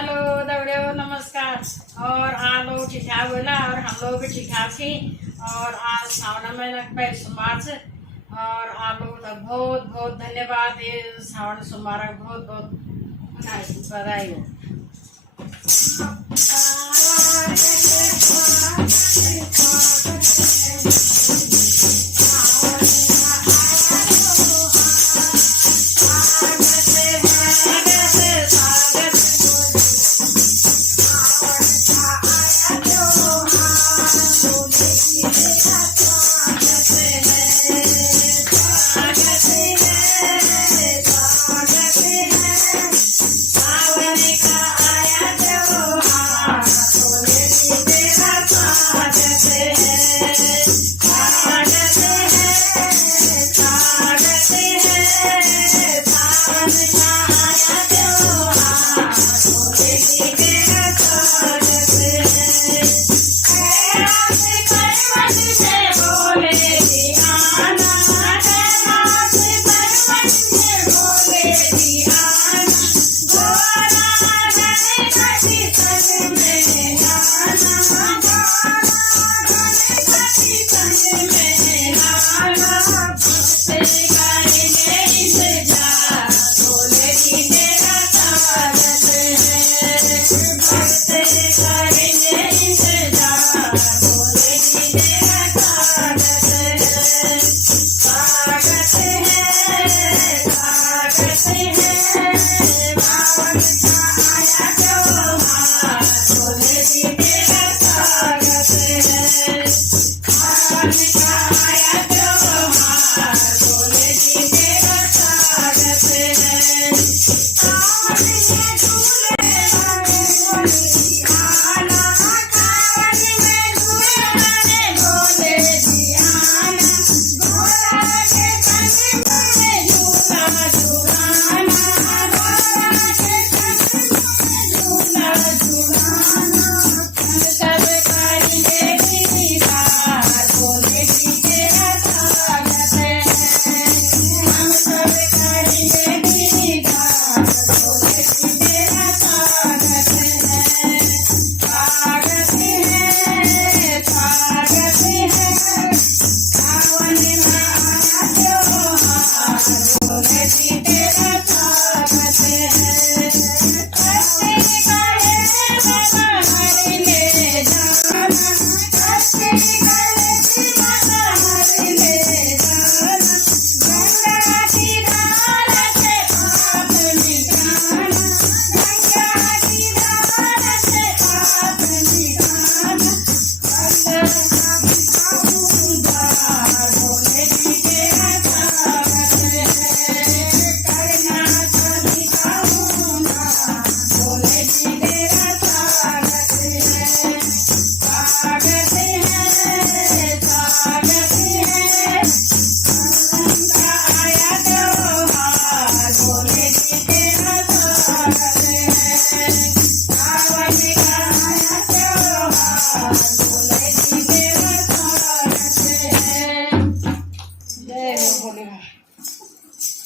Hello दौड़ियो नमस्कार। और आप लोग ठीक ठाक बोला और हम लोग भी ठीक ठाक थी। और आज सावन महीना का पहला सोमवार से और आप लोगों का बहुत बहुत धन्यवाद। ये सावन सोमवार का बहुत बहुत बधाई हो।